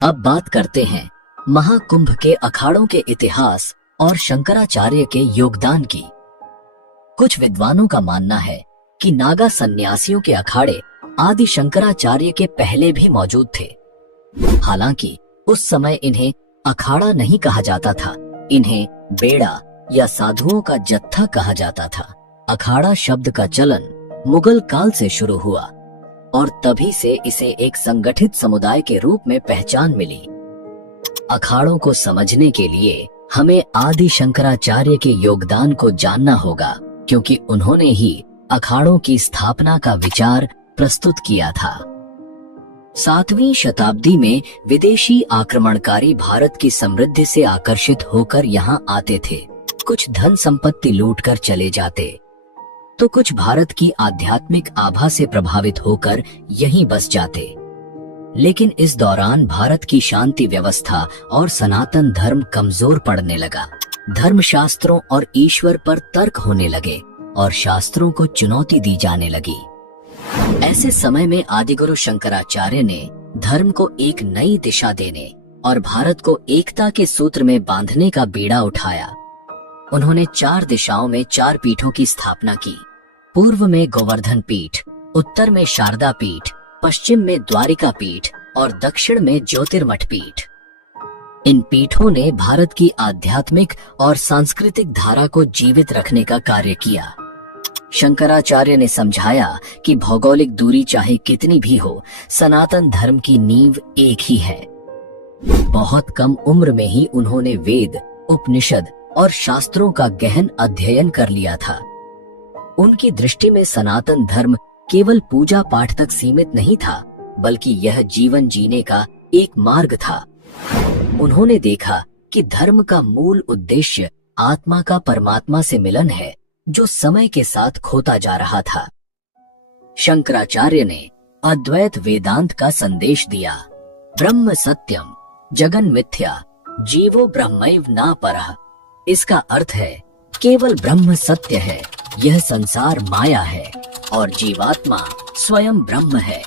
अब बात करते हैं महाकुंभ के अखाड़ों के इतिहास और शंकराचार्य के योगदान की। कुछ विद्वानों का मानना है कि नागा सन्यासियों के अखाड़े आदि शंकराचार्य के पहले भी मौजूद थे। हालांकि उस समय इन्हें अखाड़ा नहीं कहा जाता था, इन्हें बेड़ा या साधुओं का जत्था कहा जाता था। अखाड़ा शब्द का चलन मुगल काल से शुरू हुआ और तभी से इसे एक संगठित समुदाय के रूप में पहचान मिली। अखाड़ों को समझने के लिए हमें आदि शंकराचार्य के योगदान को जानना होगा, क्योंकि उन्होंने ही अखाड़ों की स्थापना का विचार प्रस्तुत किया था। 7वीं शताब्दी में विदेशी आक्रमणकारी भारत की समृद्धि से आकर्षित होकर यहाँ आते थे। कुछ धन संपत्ति लूटकर चले जाते, तो कुछ भारत की आध्यात्मिक आभा से प्रभावित होकर यहीं बस जाते। लेकिन इस दौरान भारत की शांति व्यवस्था और सनातन धर्म कमजोर पड़ने लगा। धर्मशास्त्रों और ईश्वर पर तर्क होने लगे और शास्त्रों को चुनौती दी जाने लगी। ऐसे समय में आदिगुरु शंकराचार्य ने धर्म को एक नई दिशा देने और भारत को एकता के सूत्र में बांधने का बीड़ा उठाया। उन्होंने 4 दिशाओं में 4 पीठों की स्थापना की। पूर्व में गोवर्धन पीठ, उत्तर में शारदा पीठ, पश्चिम में द्वारिका पीठ और दक्षिण में ज्योतिर्मठ पीठ। इन पीठों ने भारत की आध्यात्मिक और सांस्कृतिक धारा को जीवित रखने का कार्य किया। शंकराचार्य ने समझाया कि भौगोलिक दूरी चाहे कितनी भी हो, सनातन धर्म की नींव एक ही है। बहुत कम उम्र में ही उन्होंने वेद, उपनिषद और शास्त्रों का गहन अध्ययन कर लिया था। उनकी दृष्टि में सनातन धर्म केवल पूजा पाठ तक सीमित नहीं था, बल्कि यह जीवन जीने का एक मार्ग था। उन्होंने देखा कि धर्म का मूल उद्देश्य आत्मा का परमात्मा से मिलन है, जो समय के साथ खोता जा रहा था। शंकराचार्य ने अद्वैत वेदांत का संदेश दिया। ब्रह्म सत्यम, जगन मिथ्या, जीवो ब्रह्मैव न परः। इसका अर्थ है केवल ब्रह्म सत्य है, यह संसार माया है और जीवात्मा स्वयं ब्रह्म है।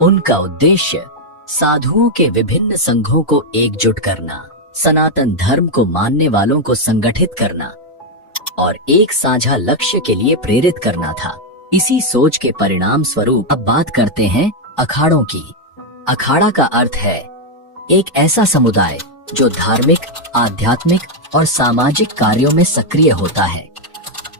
उनका उद्देश्य साधुओं के विभिन्न संघों को एकजुट करना, सनातन धर्म को मानने वालों को संगठित करना और एक साझा लक्ष्य के लिए प्रेरित करना था। इसी सोच के परिणाम स्वरूप अब बात करते हैं अखाड़ों की। अखाड़ा का अर्थ है एक ऐसा समुदाय जो धार्मिक, आध्यात्मिक और सामाजिक कार्यों में सक्रिय होता है।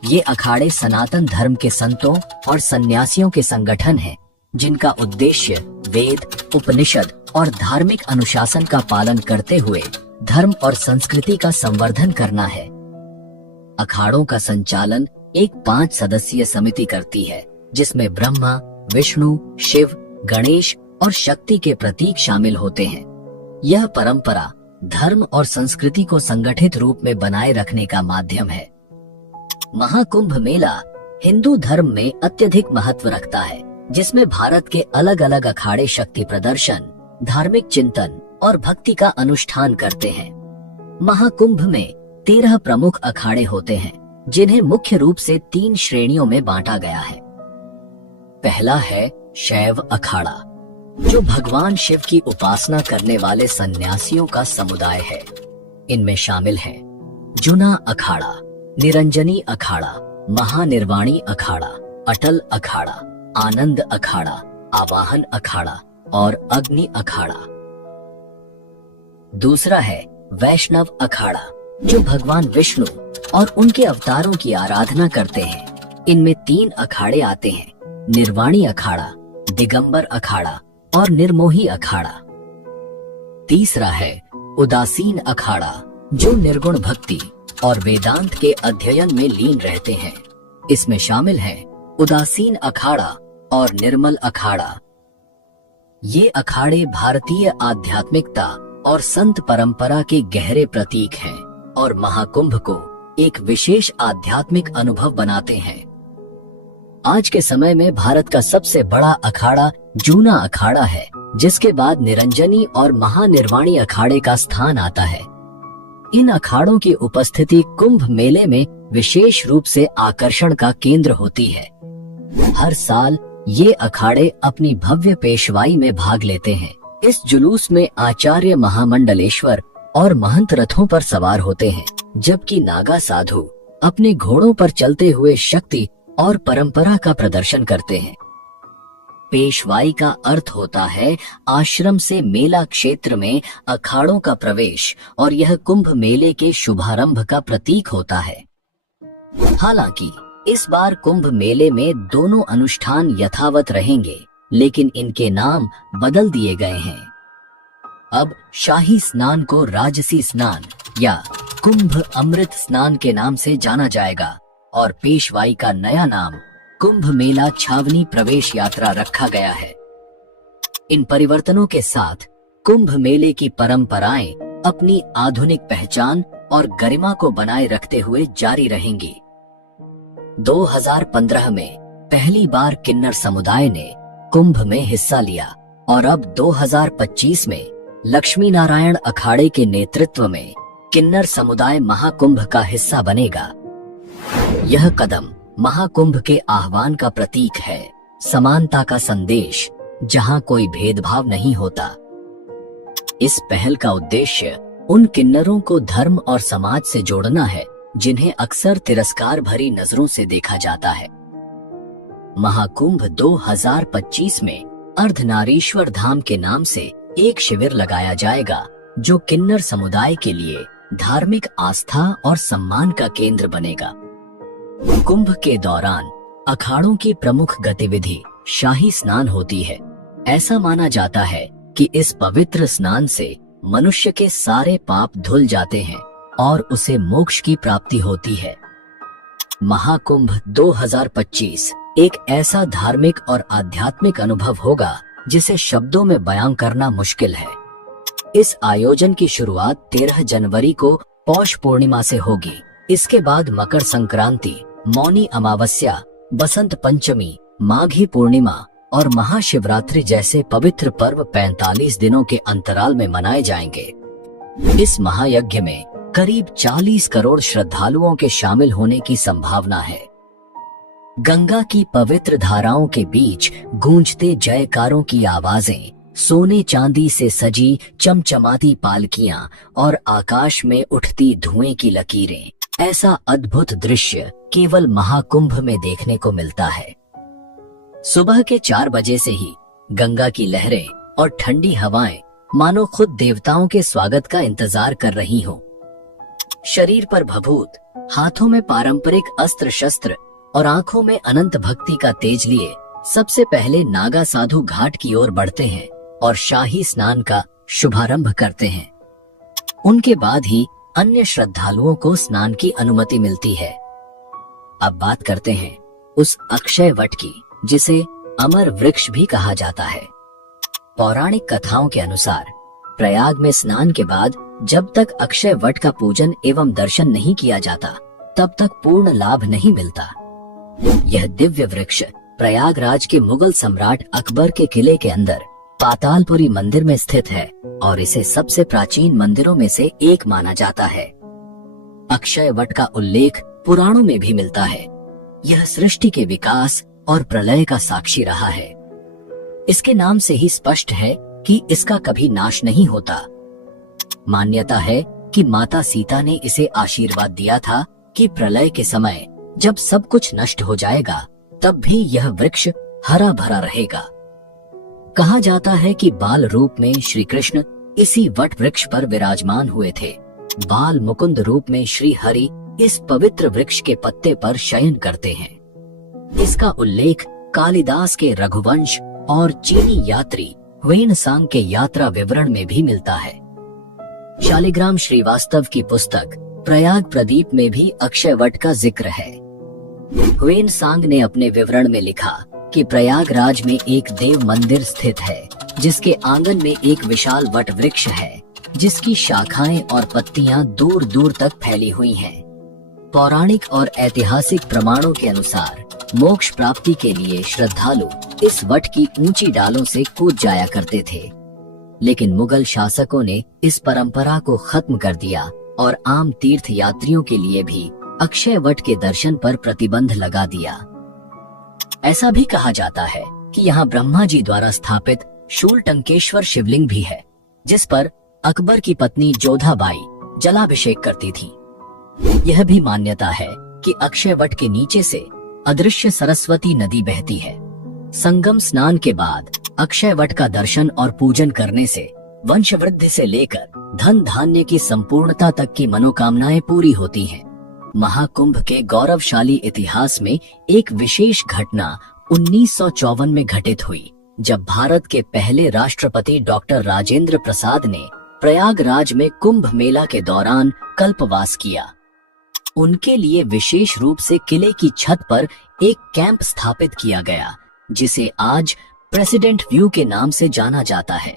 ये अखाड़े सनातन धर्म के संतों और सन्यासियों के संगठन हैं, जिनका उद्देश्य वेद, उपनिषद और धार्मिक अनुशासन का पालन करते हुए धर्म और संस्कृति का संवर्धन करना है। अखाड़ों का संचालन एक 5 सदस्यीय समिति करती है, जिसमें ब्रह्मा, विष्णु, शिव, गणेश और शक्ति के प्रतीक शामिल होते हैं। यह परंपरा धर्म और संस्कृति को संगठित रूप में बनाए रखने का माध्यम है। महाकुंभ मेला हिंदू धर्म में अत्यधिक महत्व रखता है, जिसमें भारत के अलग अलग अखाड़े शक्ति प्रदर्शन, धार्मिक चिंतन और भक्ति का अनुष्ठान करते हैं। महाकुंभ में 13 प्रमुख अखाड़े होते हैं, जिन्हें मुख्य रूप से 3 श्रेणियों में बांटा गया है। पहला है शैव अखाड़ा, जो भगवान शिव की उपासना करने वाले सन्यासियों का समुदाय है। इनमें शामिल हैं जुना अखाड़ा, निरंजनी अखाड़ा, महानिर्वाणी अखाड़ा, अटल अखाड़ा, आनंद अखाड़ा, आवाहन अखाड़ा और अग्नि अखाड़ा। दूसरा है वैष्णव अखाड़ा, जो भगवान विष्णु और उनके अवतारों की आराधना करते हैं। इनमें 3 अखाड़े आते हैं, निर्वाणी अखाड़ा, दिगंबर अखाड़ा और निर्मोही अखाड़ा। तीसरा है उदासीन अखाड़ा, जो निर्गुण भक्ति और वेदांत के अध्ययन में लीन रहते हैं। इसमें शामिल है उदासीन अखाड़ा और निर्मल अखाड़ा। ये अखाड़े भारतीय आध्यात्मिकता और संत परंपरा के गहरे प्रतीक हैं और महाकुंभ को एक विशेष आध्यात्मिक अनुभव बनाते हैं। आज के समय में भारत का सबसे बड़ा अखाड़ा जूना अखाड़ा है, जिसके बाद निरंजनी और महानिर्वाणी अखाड़े का स्थान आता है। इन अखाड़ों की उपस्थिति कुंभ मेले में विशेष रूप से आकर्षण का केंद्र होती है। हर साल ये अखाड़े अपनी भव्य पेशवाई में भाग लेते हैं, इस जुलूस में आचार्य महामंडलेश्वर और महंत रथों पर सवार होते हैं, जबकि नागा साधु अपने घोड़ों पर चलते हुए शक्ति और परंपरा का प्रदर्शन करते हैं। पेशवाई का अर्थ होता है आश्रम से मेला क्षेत्र में अखाड़ों का प्रवेश, और यह कुंभ मेले के शुभारंभ का प्रतीक होता है। हालांकि इस बार कुंभ मेले में दोनों अनुष्ठान यथावत रहेंगे, लेकिन इनके नाम बदल दिए गए हैं। अब शाही स्नान को राजसी स्नान या कुंभ अमृत स्नान के नाम से जाना जाएगा, और पेशवाई का नया नाम कुंभ मेला छावनी प्रवेश यात्रा रखा गया है। इन परिवर्तनों के साथ कुंभ मेले की परंपराएं अपनी आधुनिक पहचान और गरिमा को बनाए रखते हुए जारी रहेंगी। 2015 में पहली बार किन्नर समुदाय ने कुंभ में हिस्सा लिया, और अब 2025 में लक्ष्मी नारायण अखाड़े के नेतृत्व में किन्नर समुदाय महाकुंभ का हिस्सा बनेगा। यह कदम महाकुंभ के आह्वान का प्रतीक है, समानता का संदेश, जहां कोई भेदभाव नहीं होता। इस पहल का उद्देश्य उन किन्नरों को धर्म और समाज से जोड़ना है जिन्हें अक्सर तिरस्कार भरी नजरों से देखा जाता है। महाकुंभ 2025 में अर्धनारीश्वर धाम के नाम से एक शिविर लगाया जाएगा, जो किन्नर समुदाय के लिए धार्मिक आस्था और सम्मान का केंद्र बनेगा। कुंभ के दौरान अखाड़ों की प्रमुख गतिविधि शाही स्नान होती है। ऐसा माना जाता है कि इस पवित्र स्नान से मनुष्य के सारे पाप धुल जाते हैं और उसे मोक्ष की प्राप्ति होती है। महाकुंभ 2025 एक ऐसा धार्मिक और आध्यात्मिक अनुभव होगा जिसे शब्दों में बयां करना मुश्किल है। इस आयोजन की शुरुआत 13 जनवरी को पौष पूर्णिमा से होगी। इसके बाद मकर संक्रांति, मौनी अमावस्या, बसंत पंचमी, माघी पूर्णिमा और महाशिवरात्रि जैसे पवित्र पर्व 45 दिनों के अंतराल में मनाए जाएंगे। इस महायज्ञ में करीब 40 करोड़ श्रद्धालुओं के शामिल होने की संभावना है। गंगा की पवित्र धाराओं के बीच गूंजते जयकारों की आवाजें, सोने चांदी से सजी चमचमाती पालकियां और आकाश में उठती धुएं की लकीरें, ऐसा अद्भुत दृश्य केवल महाकुंभ में देखने को मिलता है। सुबह के 4 बजे से ही गंगा की लहरें और ठंडी हवाएं मानो खुद देवताओं के स्वागत का इंतजार कर रही हों। शरीर पर भभूत, हाथों में पारंपरिक अस्त्र शस्त्र और आंखों में अनंत भक्ति का तेज लिए सबसे पहले नागा साधु घाट की ओर बढ़ते हैं और शाही स्नान का शुभारंभ करते हैं। उनके बाद ही अन्य श्रद्धालुओं को स्नान की अनुमति मिलती है। अब बात करते हैं उस अक्षय वट की, जिसे अमर वृक्ष भी कहा जाता है। पौराणिक कथाओं के अनुसार प्रयाग में स्नान के बाद जब तक अक्षय वट का पूजन एवं दर्शन नहीं किया जाता, तब तक पूर्ण लाभ नहीं मिलता। यह दिव्य वृक्ष प्रयागराज के मुगल सम्राट अकबर के किले के अंदर पातालपुरी मंदिर में स्थित है और इसे सबसे प्राचीन मंदिरों में से एक माना जाता है। अक्षय वट का उल्लेख पुराणों में भी मिलता है। यह सृष्टि के विकास और प्रलय का साक्षी रहा है। इसके नाम से ही स्पष्ट है कि इसका कभी नाश नहीं होता। मान्यता है कि माता सीता ने इसे आशीर्वाद दिया था कि प्रलय के समय जब सब कुछ नष्ट हो जाएगा, तब भी यह वृक्ष हरा भरा रहेगा। कहा जाता है कि बाल रूप में श्री कृष्ण इसी वट वृक्ष पर विराजमान हुए थे। बाल मुकुंद रूप में श्री हरि इस पवित्र वृक्ष के पत्ते पर शयन करते हैं। इसका उल्लेख कालिदास के रघुवंश और चीनी यात्री ह्वेनसांग के यात्रा विवरण में भी मिलता है। शालिग्राम श्रीवास्तव की पुस्तक प्रयाग प्रदीप में भी अक्षय वट का जिक्र है। ह्वेनसांग ने अपने विवरण में लिखा कि प्रयागराज में एक देव मंदिर स्थित है, जिसके आंगन में एक विशाल वट वृक्ष है, जिसकी शाखाएं और पत्तियां दूर दूर तक फैली हुई हैं। पौराणिक और ऐतिहासिक प्रमाणों के अनुसार मोक्ष प्राप्ति के लिए श्रद्धालु इस वट की ऊंची डालों से कूद जाया करते थे, लेकिन मुगल शासकों ने इस परंपरा को खत्म कर दिया और आम तीर्थ यात्रियों के लिए भी अक्षय वट के दर्शन पर प्रतिबंध लगा दिया। ऐसा भी कहा जाता है कि यहाँ ब्रह्मा जी द्वारा स्थापित शूलटंकेश्वर शिवलिंग भी है, जिस पर अकबर की पत्नी जोधाबाई जलाभिषेक करती थी। यह भी मान्यता है कि अक्षय वट के नीचे से अदृश्य सरस्वती नदी बहती है। संगम स्नान के बाद अक्षय वट का दर्शन और पूजन करने से वंशवृद्धि से लेकर धन धान्य की संपूर्णता तक की मनोकामनाएं पूरी होती हैं। महाकुंभ के गौरवशाली इतिहास में एक विशेष घटना 1954 में घटित हुई, जब भारत के पहले राष्ट्रपति डॉक्टर राजेंद्र प्रसाद ने प्रयागराज में कुंभ मेला के दौरान कल्पवास किया। उनके लिए विशेष रूप से किले की छत पर एक कैंप स्थापित किया गया, जिसे आज प्रेसिडेंट व्यू के नाम से जाना जाता है।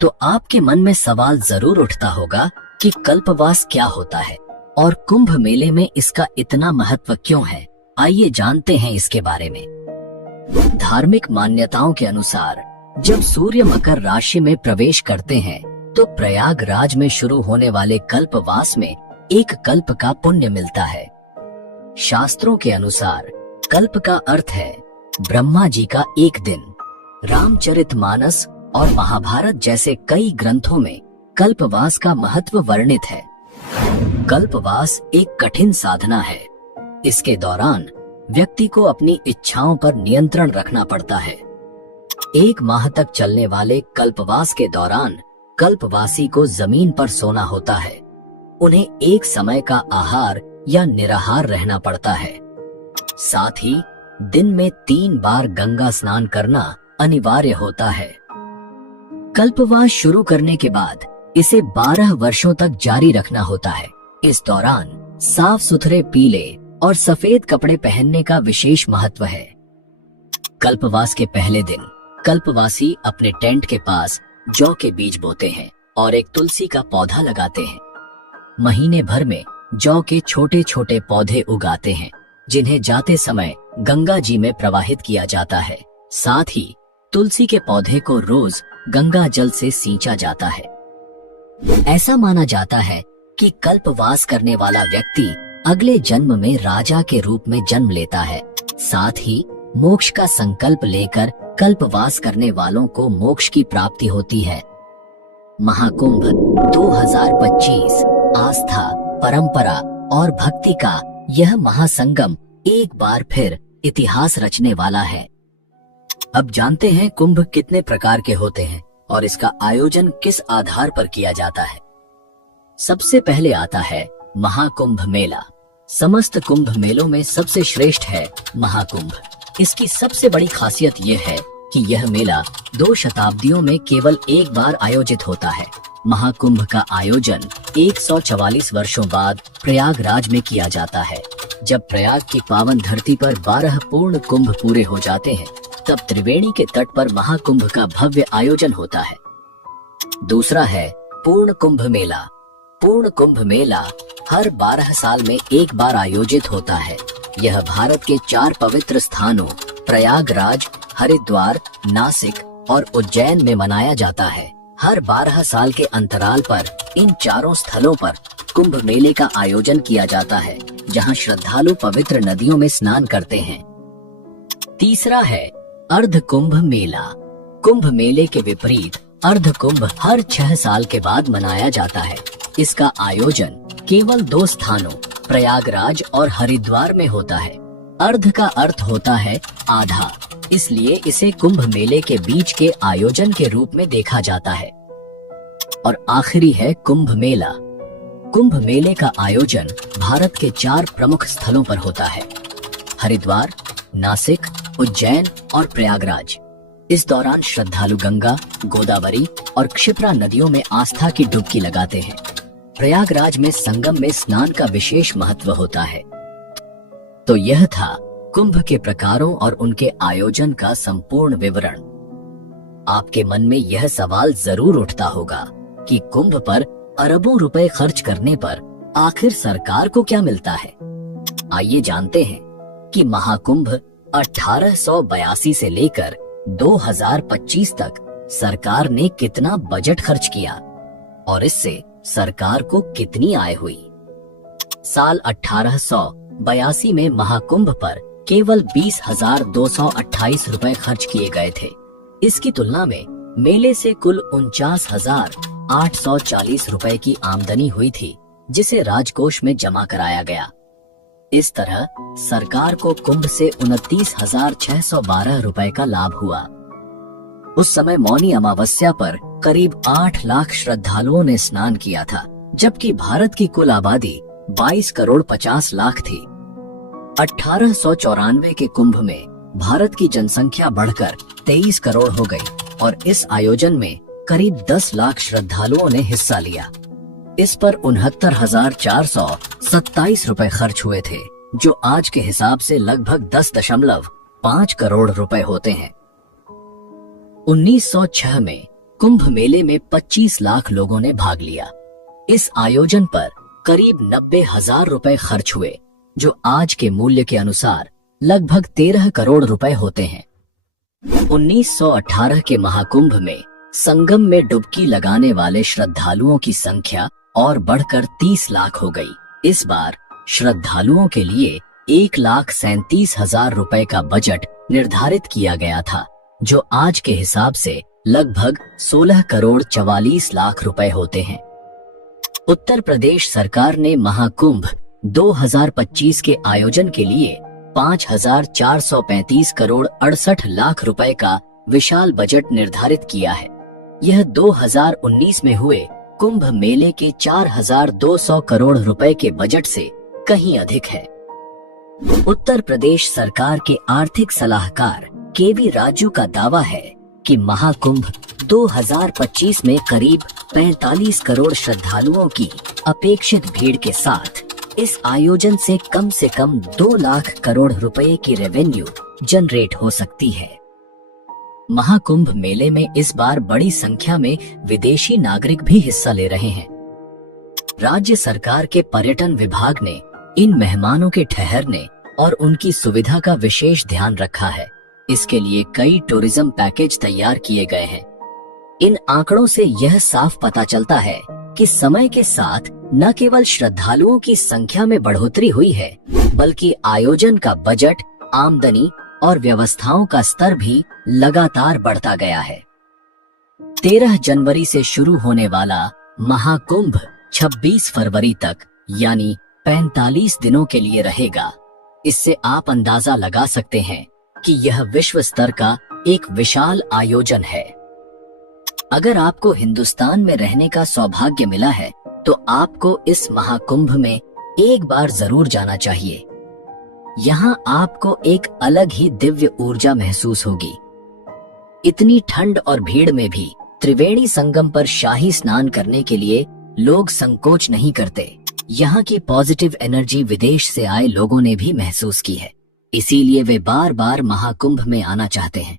तो आपके मन में सवाल जरूर उठता होगा कि कल्पवास क्या होता है और कुंभ मेले में इसका इतना महत्व क्यों है। आइए जानते हैं इसके बारे में। धार्मिक मान्यताओं के अनुसार जब सूर्य मकर राशि में प्रवेश करते हैं तो प्रयागराज में शुरू होने वाले कल्पवास में एक कल्प का पुण्य मिलता है। शास्त्रों के अनुसार कल्प का अर्थ है ब्रह्मा जी का एक दिन। रामचरितमानस और महाभारत जैसे कई ग्रंथों में कल्पवास का महत्व वर्णित है। कल्पवास एक कठिन साधना है। इसके दौरान व्यक्ति को अपनी इच्छाओं पर नियंत्रण रखना पड़ता है। 1 माह तक चलने वाले कल्पवास के दौरान कल्पवासी को जमीन पर सोना होता है। उन्हें एक समय का आहार या निराहार रहना पड़ता है। साथ ही दिन में 3 बार गंगा स्नान करना अनिवार्य होता है। कल्पवास शुरू करने के बाद इसे 12 वर्षों तक जारी रखना होता है। इस दौरान साफ सुथरे पीले और सफेद कपड़े पहनने का विशेष महत्व है। कल्पवास के पहले दिन कल्पवासी अपने टेंट के पास जौ के बीज बोते हैं और एक तुलसी का पौधा लगाते हैं। महीने भर में जौ के छोटे छोटे पौधे उगाते हैं, जिन्हें जाते समय गंगा जी में प्रवाहित किया जाता है। साथ ही तुलसी के पौधे को रोज गंगा जल से सींचा जाता है। ऐसा माना जाता है कि कल्पवास करने वाला व्यक्ति अगले जन्म में राजा के रूप में जन्म लेता है। साथ ही मोक्ष का संकल्प लेकर कल्पवास करने वालों को मोक्ष की प्राप्ति होती है। महाकुंभ 2025 आस्था, परंपरा और भक्ति का यह महासंगम एक बार फिर इतिहास रचने वाला है। अब जानते हैं कुंभ कितने प्रकार के होते हैं और इसका आयोजन किस आधार पर किया जाता है। सबसे पहले आता है महाकुंभ मेला। समस्त कुंभ मेलों में सबसे श्रेष्ठ है महाकुंभ। इसकी सबसे बड़ी खासियत यह है कि यह मेला 2 शताब्दियों में केवल एक बार आयोजित होता है। महाकुंभ का आयोजन 144 वर्षों बाद प्रयागराज में किया जाता है। जब प्रयाग की पावन धरती पर 12 पूर्ण कुंभ पूरे हो जाते हैं, तब त्रिवेणी के तट पर महाकुंभ का भव्य आयोजन होता है। दूसरा है पूर्ण कुंभ मेला। पूर्ण कुंभ मेला हर 12 साल में एक बार आयोजित होता है। यह भारत के 4 पवित्र स्थानों प्रयागराज, हरिद्वार, नासिक और उज्जैन में मनाया जाता है। हर 12 साल के अंतराल पर इन चारों स्थलों पर कुंभ मेले का आयोजन किया जाता है, जहां श्रद्धालु पवित्र नदियों में स्नान करते हैं। तीसरा है अर्ध कुंभ मेला। कुंभ मेले के विपरीत अर्ध कुंभ हर 6 साल के बाद मनाया जाता है। इसका आयोजन केवल 2 स्थानों प्रयागराज और हरिद्वार में होता है। अर्ध का अर्थ होता है आधा, इसलिए इसे कुंभ मेले के बीच के आयोजन के रूप में देखा जाता है। और आखिरी है कुंभ मेला। कुंभ मेले का आयोजन भारत के 4 प्रमुख स्थलों पर होता है: हरिद्वार, नासिक, उज्जैन और प्रयागराज। इस दौरान श्रद्धालु गंगा, गोदावरी और क्षिप्रा नदियों में आस्था की डुबकी लगाते हैं। प्रयागराज में संगम में स्नान का विशेष महत्व होता है। तो यह था कुंभ के प्रकारों और उनके आयोजन का संपूर्ण विवरण। आपके मन में यह सवाल जरूर उठता होगा कि कुंभ पर अरबों रुपए खर्च करने पर आखिर सरकार को क्या मिलता है। आइए जानते हैं कि महाकुंभ 1882 से लेकर 2025 तक सरकार ने कितना बजट खर्च किया और इससे सरकार को कितनी आय हुई। साल 1882 में महाकुंभ पर केवल 20,228 रुपए खर्च किए गए थे। इसकी तुलना में मेले से कुल 49,840 रुपए की आमदनी हुई थी, जिसे राजकोष में जमा कराया गया। इस तरह सरकार को कुंभ से 29,612 रुपए का लाभ हुआ। उस समय मौनी अमावस्या पर करीब 8 लाख श्रद्धालुओं ने स्नान किया था, जबकि भारत की कुल आबादी 22 करोड़ 50 लाख थी। 1894 के कुंभ में भारत की जनसंख्या बढ़कर 23 करोड़ हो गई और इस आयोजन में करीब 10 लाख श्रद्धालुओं ने हिस्सा लिया। इस पर 69,427 रुपए खर्च हुए थे, जो आज के हिसाब से लगभग 10.5 करोड़ रुपए होते हैं। 1906 में कुंभ मेले में 25 लाख लोगों ने भाग लिया। इस आयोजन पर करीब 90,000 रुपए खर्च हुए, जो आज के मूल्य के अनुसार लगभग 13 करोड़ रुपए होते हैं। 1918 के महाकुंभ में संगम में डुबकी लगाने वाले श्रद्धालुओं की संख्या और बढ़कर 30 लाख हो गई। इस बार श्रद्धालुओं के लिए 1,37,000 रुपए का बजट निर्धारित किया गया था, जो आज के हिसाब से लगभग 16 करोड़ 44 लाख रुपए होते हैं। उत्तर प्रदेश सरकार ने महाकुंभ 2025 के आयोजन के लिए 5,435 करोड़ 68 लाख रुपए का विशाल बजट निर्धारित किया है। यह 2019 में हुए कुंभ मेले के 4,200 करोड़ रुपए के बजट से कहीं अधिक है। उत्तर प्रदेश सरकार के आर्थिक सलाहकार केवी राजू का दावा है कि महाकुंभ 2025 में करीब 45 करोड़ श्रद्धालुओं की अपेक्षित भीड़ के साथ इस आयोजन से कम 2 लाख करोड़ रुपए की रेवेन्यू जनरेट हो सकती है। महाकुंभ मेले में इस बार बड़ी संख्या में विदेशी नागरिक भी हिस्सा ले रहे हैं। राज्य सरकार के पर्यटन विभाग ने इन मेहमानों के ठहरने और उनकी सुविधा का विशेष ध्यान रखा है। इसके लिए कई टूरिज्म पैकेज तैयार किए गए हैं। इन आंकड़ों से यह साफ पता चलता है कि समय के साथ न केवल श्रद्धालुओं की संख्या में बढ़ोतरी हुई है, बल्कि आयोजन का बजट, आमदनी और व्यवस्थाओं का स्तर भी लगातार बढ़ता गया है। 13 जनवरी से शुरू होने वाला महाकुंभ 26 फरवरी तक यानी 45 दिनों के लिए रहेगा। इससे आप अंदाजा लगा सकते हैं कि यह विश्व स्तर का एक विशाल आयोजन है। अगर आपको हिंदुस्तान में रहने का सौभाग्य मिला है, तो आपको इस महाकुंभ में एक बार जरूर जाना चाहिए। यहाँ आपको एक अलग ही दिव्य ऊर्जा महसूस होगी। इतनी ठंड और भीड़ में भी त्रिवेणी संगम पर शाही स्नान करने के लिए लोग संकोच नहीं करते। यहाँ की पॉजिटिव एनर्जी विदेश से आए लोगों ने भी महसूस की है, इसीलिए वे बार बार महाकुंभ में आना चाहते हैं।